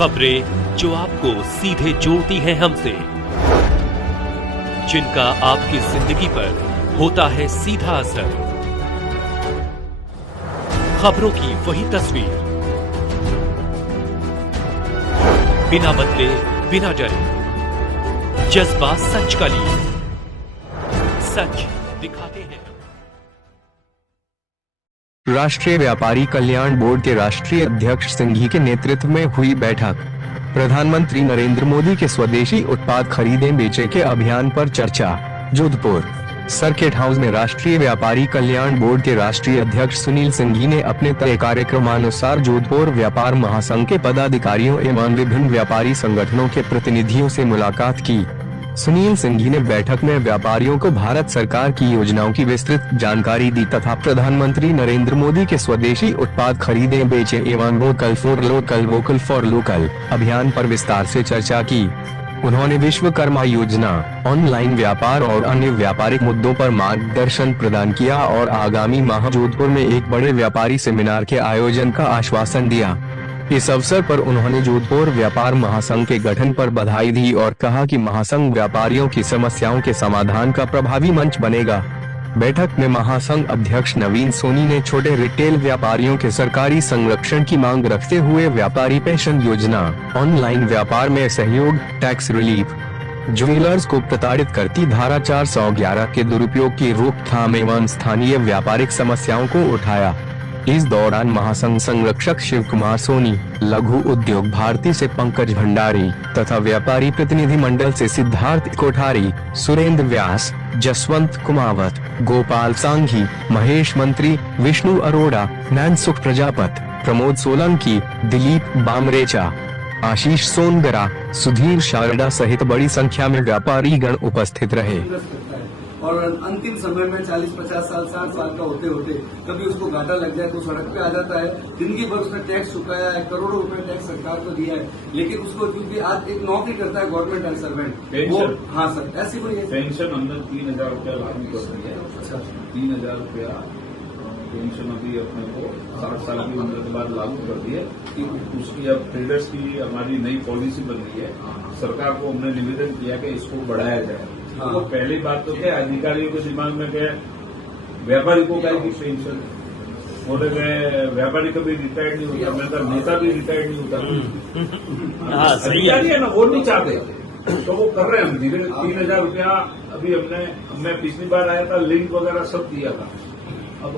खबरें जो आपको सीधे जोड़ती हैं हमसे, जिनका आपकी जिंदगी पर होता है सीधा असर। खबरों की वही तस्वीर, बिना बदले बिना डरे, जज्बा सच का लिए, सच दिखाते हैं। राष्ट्रीय व्यापारी कल्याण बोर्ड के राष्ट्रीय अध्यक्ष सिंघी के नेतृत्व में हुई बैठक। प्रधानमंत्री नरेंद्र मोदी के स्वदेशी उत्पाद खरीदें बेचे के अभियान पर चर्चा। जोधपुर सर्किट हाउस में राष्ट्रीय व्यापारी कल्याण बोर्ड के राष्ट्रीय अध्यक्ष सुनील सिंघी ने अपने तय कार्यक्रमानुसार जोधपुर व्यापार महासंघ के पदाधिकारियों एवं विभिन्न व्यापारी संगठनों के प्रतिनिधियों से मुलाकात की। सुनील सिंघी ने बैठक में व्यापारियों को भारत सरकार की योजनाओं की विस्तृत जानकारी दी तथा प्रधानमंत्री नरेंद्र मोदी के स्वदेशी उत्पाद खरीदें बेचे एवं vocal for local vocal for local अभियान पर विस्तार से चर्चा की। उन्होंने विश्वकर्मा योजना, ऑनलाइन व्यापार और अन्य व्यापारिक मुद्दों पर मार्गदर्शन प्रदान किया और आगामी माह जोधपुर में एक बड़े व्यापारी सेमिनार के आयोजन का आश्वासन दिया। इस अवसर पर उन्होंने जोधपुर व्यापार महासंघ के गठन पर बधाई दी और कहा कि महासंघ व्यापारियों की समस्याओं के समाधान का प्रभावी मंच बनेगा। बैठक में महासंघ अध्यक्ष नवीन सोनी ने छोटे रिटेल व्यापारियों के सरकारी संरक्षण की मांग रखते हुए व्यापारी पेंशन योजना, ऑनलाइन व्यापार में सहयोग, टैक्स रिलीफ, ज्वेलर्स को प्रताड़ित करती धारा 411 के दुरुपयोग की रोकथाम एवं स्थानीय व्यापारिक समस्याओं को उठाया। इस दौरान महासंघ संरक्षक शिव कुमार सोनी, लघु उद्योग भारती से पंकज भंडारी तथा व्यापारी प्रतिनिधि मंडल से सिद्धार्थ कोठारी, सुरेंद्र व्यास, जसवंत कुमावत, गोपाल सांघी, महेश मंत्री, विष्णु अरोड़ा, नैनसुख प्रजापत, प्रमोद सोलंकी, दिलीप बामरेचा, आशीष सोनगरा, सुधीर शारदा सहित बड़ी संख्या में व्यापारी गण उपस्थित रहे। और अंतिम समय में 40-50 साल 60 साल का होते होते कभी उसको घाटा लग जाए तो सड़क पे आ जाता है। जिंदगी भर उसने टैक्स चुकाया है, करोड़ों रुपए टैक्स सरकार को दिया है, लेकिन उसको क्योंकि आज एक नौकरी करता है गवर्नमेंट सर्वेंट, वो हाँ सर ऐसी कोई पेंशन अंदर 3000 रुपया लागू कर रही है। अच्छा 3000 रुपया पेंशन अभी अपने को 60 साल की उम्र के बाद लागू कर दी है। उसकी अब ट्रेडर्स की हमारी नई पॉलिसी बन रही है। सरकार को हमने निवेदन किया कि इसको बढ़ाया जाए। तो पहली बात तो क्या अधिकारियों के दिमाग में क्या, व्यापारी को क्या की पेंशन बोले गए, व्यापारी कभी रिटायर्ड नहीं होता, मैं तो नेता भी रिटायर्ड नहीं होता। अधिकारी है ना, वो नहीं चाहते तो वो कर रहे हैं धीरे। 3000 रुपया अभी हमने, मैं पिछली बार आया था, लिंक वगैरह सब दिया था। अब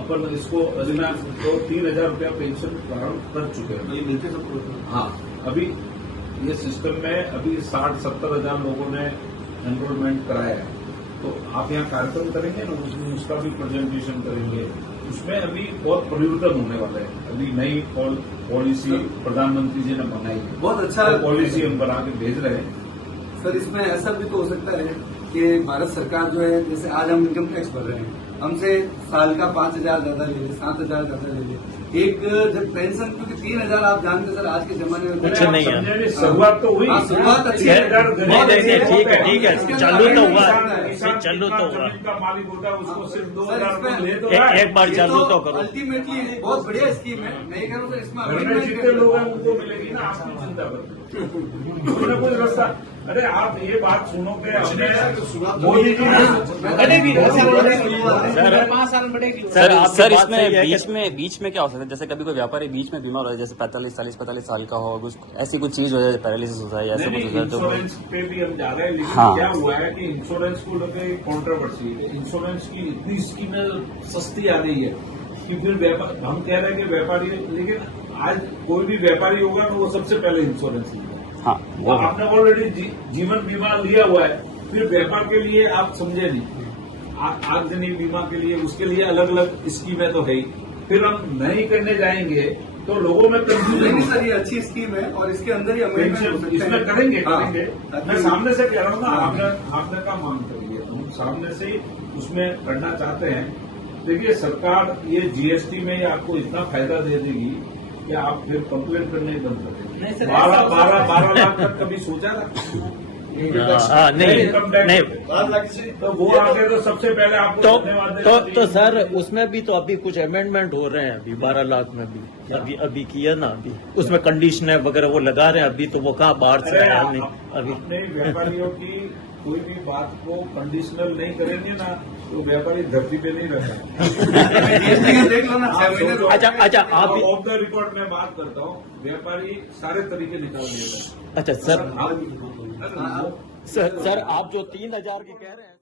अपन इसको तो 3000 रुपया पेंशन प्रारंभ कर चुके हैं। ये मिलते सबको? हाँ, अभी ये सिस्टम में अभी 60-70 हजार लोगों ने एनरोलमेंट कराया है। तो आप यहाँ कार्यक्रम करेंगे ना, उसमें उसका भी प्रेजेंटेशन करेंगे। उसमें अभी बहुत परिवर्तन होने वाला है। अभी नई पॉलिसी प्रधानमंत्री जी ने बनाई है, बहुत अच्छा पॉलिसी हम बना के भेज रहे हैं। सर इसमें ऐसा भी तो हो सकता है कि भारत सरकार जो है, जैसे आज हम इनकम टैक्स भर रहे हैं, हमसे साल का 5000 ज्यादा ले ले, 7000 ज्यादा ले ले, एक जब पेंशन, क्योंकि 3000 आप जानते सर आज के जमाने में कुछ नहीं है। शुरुआत तो हुई, शुरुआत अच्छी है, ठीक है, चालू तो हुआ, चालू तो हुआ। का मालिक होता है उसको सिर्फ 2000 ले दो, एक बार चालू तो करो। अल्टीमेटली बहुत बढ़िया स्कीम है। मैं ये कह रहा हूँ इसमें जितने लोग हैं उनको मिलेगी ना, आपकी चिंता करो कोई रास्ता। अरे आप ये बात सुनो कि मोदी जी सर इसमें बीच में क्या हो सकता है? जैसे कभी कोई व्यापारी बीच में बीमार हो जाए, जैसे 45 साल का हो, कुछ ऐसी कुछ चीज हो जाए, पैरालिसिस हो जाए, ऐसा कुछ हो जाए तो इंश्योरेंस पे भी हम जा रहे हैं। लेकिन क्या हुआ है कि इंश्योरेंस को लेकर कॉन्ट्रोवर्सी है। इंश्योरेंस की इतनी स्कीमें सस्ती आ रही है कि फिर हम कह रहे हैं कि व्यापारी, लेकिन आज कोई भी व्यापारी होगा तो वो सबसे पहले इंश्योरेंस लेगा। हाँ, वो आपने ऑलरेडी जीवन बीमा लिया हुआ है, फिर व्यापार के लिए आप समझे नहीं, आगजनी बीमा के लिए उसके लिए अलग अलग स्कीमें तो है ही। फिर हम नहीं करने जाएंगे तो लोगों में कंफ्यूजन। सर ये अच्छी स्कीम है और इसके अंदर ही अमेंडमेंट इसमें करेंगे। मैं सामने से कह रहा हूँ ना, आपने का मांग करिए, हम सामने से उसमें करना चाहते हैं। देखिए सरकार ये जीएसटी में आपको इतना फायदा दे देगी कि आप फिर कंप्लेंट करने ही बंद कर देंगे। 12 लाख तक कभी सोचा था? नहीं, तो वो आगे तो सबसे पहले आपको तो सर उसमें भी तो अभी कुछ अमेंडमेंट हो रहे हैं, अभी 12 लाख में भी अभी अभी किया ना, अभी उसमें कंडीशनर वगैरह वो लगा रहे हैं, अभी तो वो कहाँ बाहर से आया नहीं अभी। अपने व्यापारियों की कोई भी बात को कंडीशनल नहीं करेंगे ना तो व्यापारी धरती पे नहीं रहता। देख लो ना, अच्छा आप भी ऑफ द रिकॉर्ड में बात करता हूँ, व्यापारी सारे तरीके निकाल दिए। अच्छा सर हाँ, सर आप जो 3,000 की कह रहे हैं